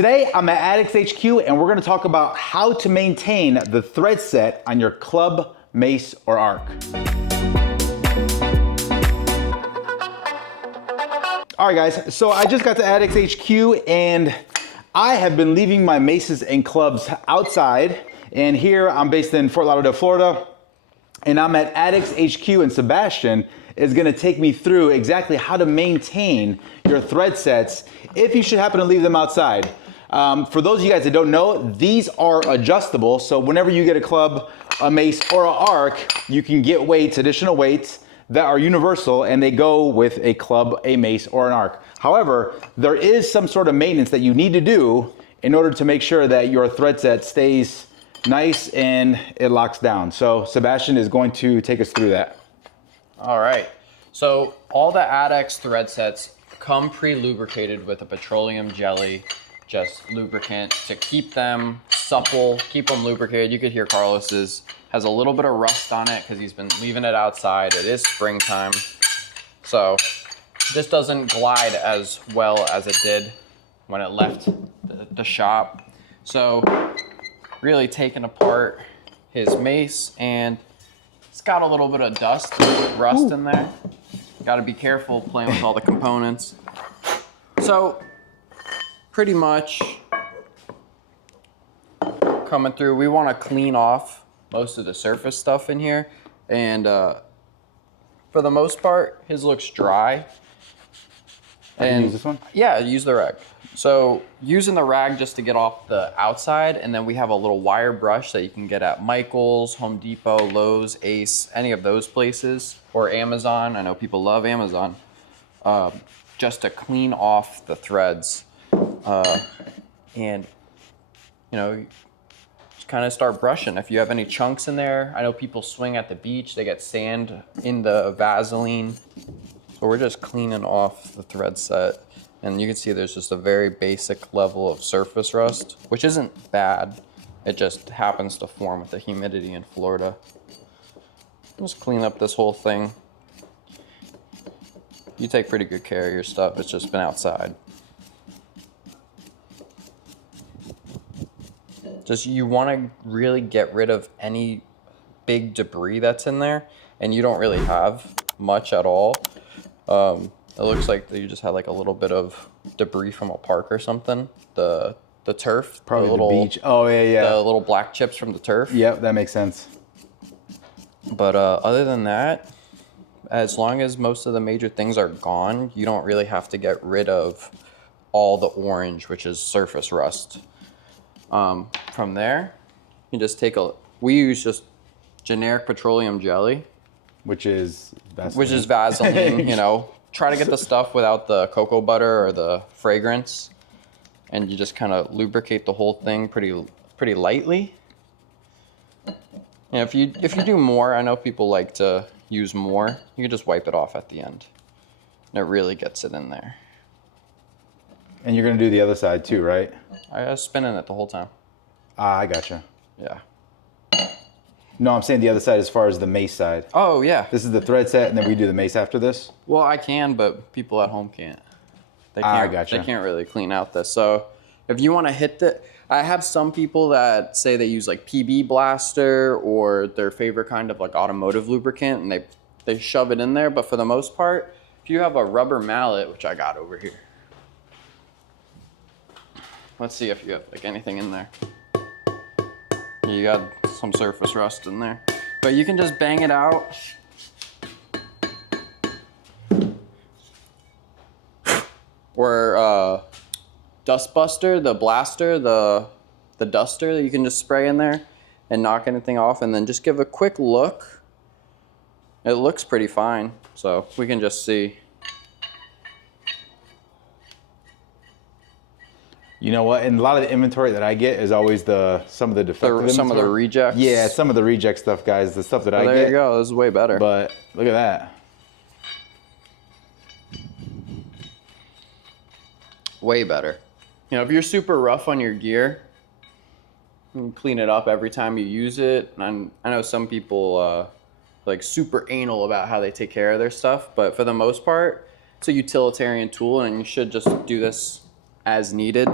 Today, I'm at Adex HQ and we're gonna talk about how to maintain the thread set on your club, mace, or arc. All right guys, so I just got to Adex HQ and I have been leaving my maces and clubs outside. And here I'm based in Fort Lauderdale, Florida. And I'm at Adex HQ and Sebastian is gonna take me through exactly how to maintain your thread sets if you should happen to leave them outside. For those of you guys that don't know, these are adjustable. So whenever you get a club, a mace, or an arc, you can get weights, additional weights that are universal and they go with a club, a mace, or an arc. However, there is some sort of maintenance that you need to do in order to make sure that your thread set stays nice and it locks down. So Sebastian is going to take us through that. All right, so all the Adex thread sets come pre-lubricated with a petroleum jelly, just lubricant to keep them supple, keep them lubricated. You could hear Carlos's has a little bit of rust on it because he's been leaving it outside. It is springtime, so this doesn't glide as well as it did when it left the shop. So really taking apart his mace, and it's got a little bit of dust, rust in there. Got to be careful playing with all the components. So pretty much coming through, we want to clean off most of the surface stuff in here. And for the most part, his looks dry. And use this one? Yeah, use the rag. So using the rag just to get off the outside, and then we have a little wire brush that you can get at Michael's, Home Depot, Lowe's, Ace, any of those places, or Amazon. I know people love Amazon. Just to clean off the threads. And you know, just kind of start brushing. If you have any chunks in there, I know people swing at the beach, they get sand in the Vaseline. So we're just cleaning off the thread set. And you can see there's just a very basic level of surface rust, which isn't bad. It just happens to form with the humidity in Florida. Just clean up this whole thing. You take pretty good care of your stuff. It's just been outside. Just you want to really get rid of any big debris that's in there, and you don't really have much at all. It looks like you just had like a little bit of debris from a park or something. The turf. Probably the little, beach. Oh yeah. The little black chips from the turf. Yep, that makes sense. But other than that, as long as most of the major things are gone, you don't really have to get rid of all the orange, which is surface rust. From there, you just take we use just generic petroleum jelly. Which is Vaseline, you know. Try to get the stuff without the cocoa butter or the fragrance. And you just kind of lubricate the whole thing pretty lightly. And if you do more, I know people like to use more, you can just wipe it off at the end. And it really gets it in there. And you're gonna do the other side too, right? I was spinning it the whole time. Ah, I gotcha. Yeah. No, I'm saying the other side as far as the mace side. Oh, yeah. This is the thread set, and then we do the mace after this? Well, I can, but people at home can't. I gotcha. They can't really clean out this. So if you want to hit I have some people that say they use like PB Blaster or their favorite kind of like automotive lubricant, and they shove it in there. But for the most part, if you have a rubber mallet, which I got over here. Let's see if you have like anything in there. You got some surface rust in there, but you can just bang it out. Or dust buster, the blaster, the duster that you can just spray in there and knock anything off, and then just give a quick look. It looks pretty fine, so we can just see. You know what? And a lot of the inventory that I get is always some of the defective inventory. Some of the rejects. Yeah, some of the reject stuff, guys. The stuff that I get. There you go. This is way better. But look at that. Way better. You know, if you're super rough on your gear, you can clean it up every time you use it. And I know some people like super anal about how they take care of their stuff, but for the most part, it's a utilitarian tool, and you should just do this as needed.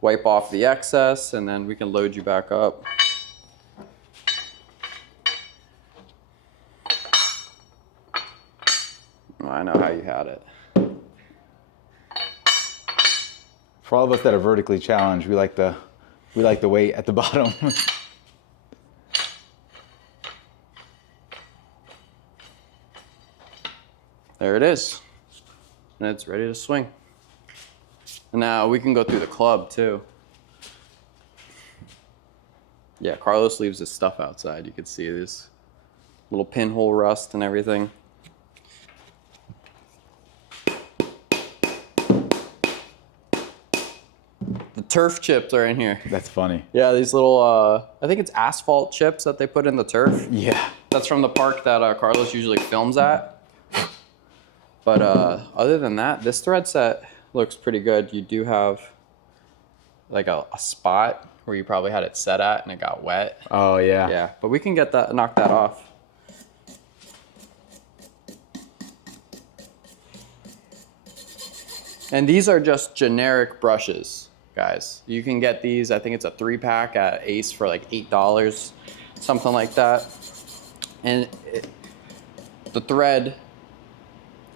wipe off the excess, and then we can load you back up. Oh, I know how you had it. For all of us that are vertically challenged, we like the weight at the bottom. There it is. And it's ready to swing. And now we can go through the club too. Yeah, Carlos leaves his stuff outside. You can see this little pinhole rust and everything. The turf chips are in here. That's funny. Yeah, these little, I think it's asphalt chips that they put in the turf. Yeah. That's from the park that Carlos usually films at. But other than that, this thread set looks pretty good. You do have like a spot where you probably had it set at and it got wet. Oh yeah. Yeah, but we can get that, knock that off. And these are just generic brushes, guys. You can get these, I think it's a 3-pack at Ace for like $8, something like that. And the thread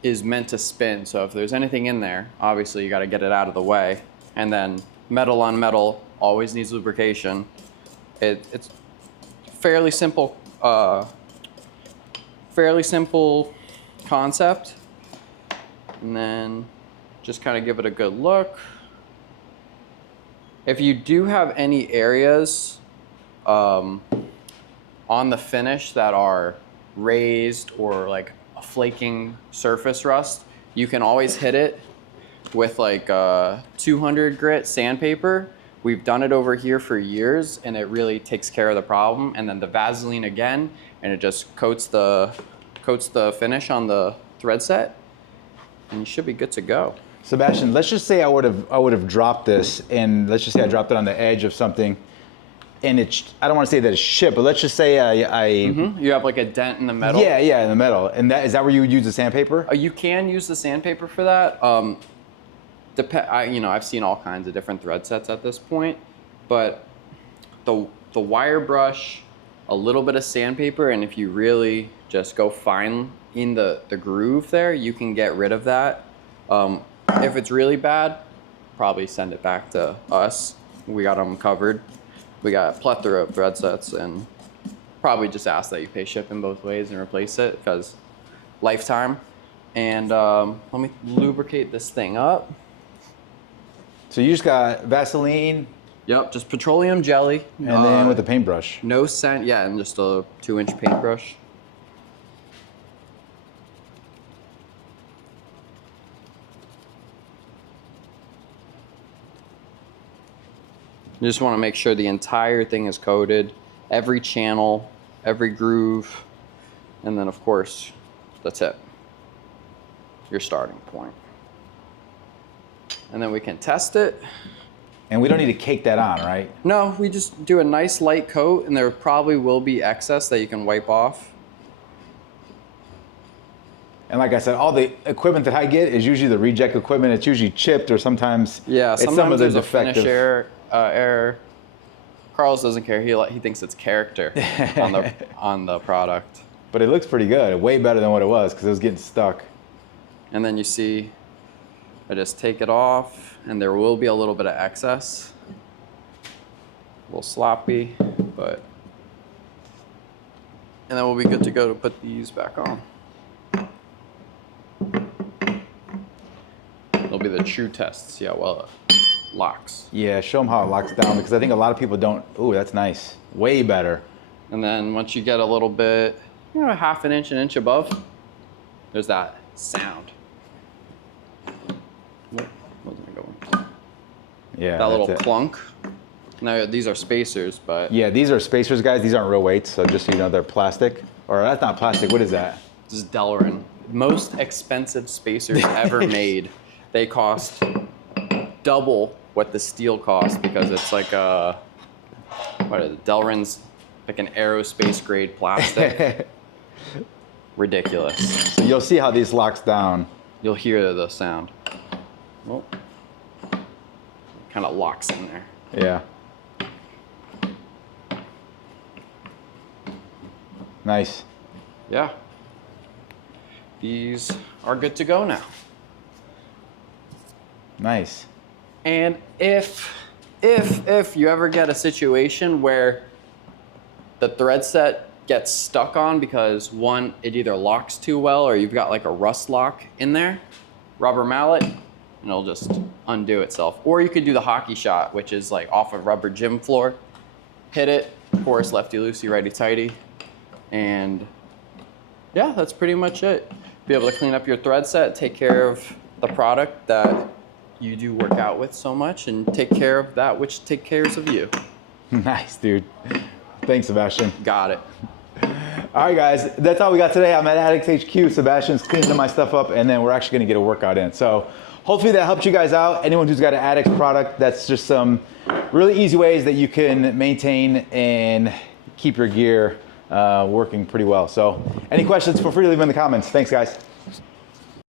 is meant to spin, so if there's anything in there, obviously you got to get it out of the way. And then metal on metal always needs lubrication. It's fairly simple concept. And then just kind of give it a good look. If you do have any areas on the finish that are raised or like a flaking surface rust, you can always hit it with like 200 grit sandpaper. We've done it over here for years and it really takes care of the problem. And then the Vaseline again, and it just coats the finish on the thread set, and you should be good to go. Sebastian, let's just say I would have dropped this, and let's just say I dropped it on the edge of something, and I don't want to say that it's chipped, but let's just say You have like a dent in the metal. Yeah, in the metal. And is that where you would use the sandpaper? You can use the sandpaper for that. I've seen all kinds of different thread sets at this point, but the wire brush, a little bit of sandpaper, and if you really just go fine in the groove there, you can get rid of that. If it's really bad, probably send it back to us. We got them covered. We got a plethora of thread sets, and probably just ask that you pay shipping both ways and replace it, because lifetime. And let me lubricate this thing up. So you just got Vaseline. Yep, just petroleum jelly. And then with the paintbrush. No scent, yeah, and just a 2-inch paintbrush. You just want to make sure the entire thing is coated, every channel, every groove, and then of course, that's it. Your starting point. And then we can test it. And we don't need to cake that on, right? No, we just do a nice light coat, and there probably will be excess that you can wipe off. And like I said, all the equipment that I get is usually the reject equipment. It's usually chipped, or sometimes Yeah, it's sometimes some of the there's defective. a finish error. Carlos doesn't care. He thinks it's character on the product. But it looks pretty good. Way better than what it was, because it was getting stuck. And then you see, I just take it off, and there will be a little bit of excess. A little sloppy, but... And then we'll be good to go to put these back on. It'll be the true test, see how well it locks. Yeah, show them how it locks down, because I think a lot of people don't. Ooh, that's nice. Way better. And then once you get a little bit, a half an inch above, there's that sound. Wasn't it going? Yeah, That little that's it. clunk. Now these are spacers, but Yeah, these are spacers, guys. These aren't real weights, so just so you know, they're plastic. Or that's not plastic. What is that? this is Delrin. Most expensive spacers ever made. They cost double what the steel costs, because it's like a, what is it? Delrin's like an aerospace grade plastic. Ridiculous. So you'll see how these locks down. You'll hear the sound. Well, kind of locks in there. Yeah. Nice. Yeah. These are good to go now. Nice. And if you ever get a situation where the thread set gets stuck on because one, it either locks too well or you've got like a rust lock in there, rubber mallet, and it'll just undo itself. Or you could do the hockey shot, which is like off a rubber gym floor. Hit it, of course, lefty loosey, righty tighty. And yeah, that's pretty much it. Be able to clean up your thread set, take care of the product that you do work out with so much, and take care of that which takes care of you. Nice, dude. Thanks, Sebastian. Got it. All right, guys, that's all we got today. I'm at Adex HQ. Sebastian's cleaning my stuff up, and then we're actually gonna get a workout in. So hopefully that helped you guys out. Anyone who's got an Adex product, that's just some really easy ways that you can maintain and keep your gear working pretty well. So any questions, feel free to leave them in the comments. Thanks, guys.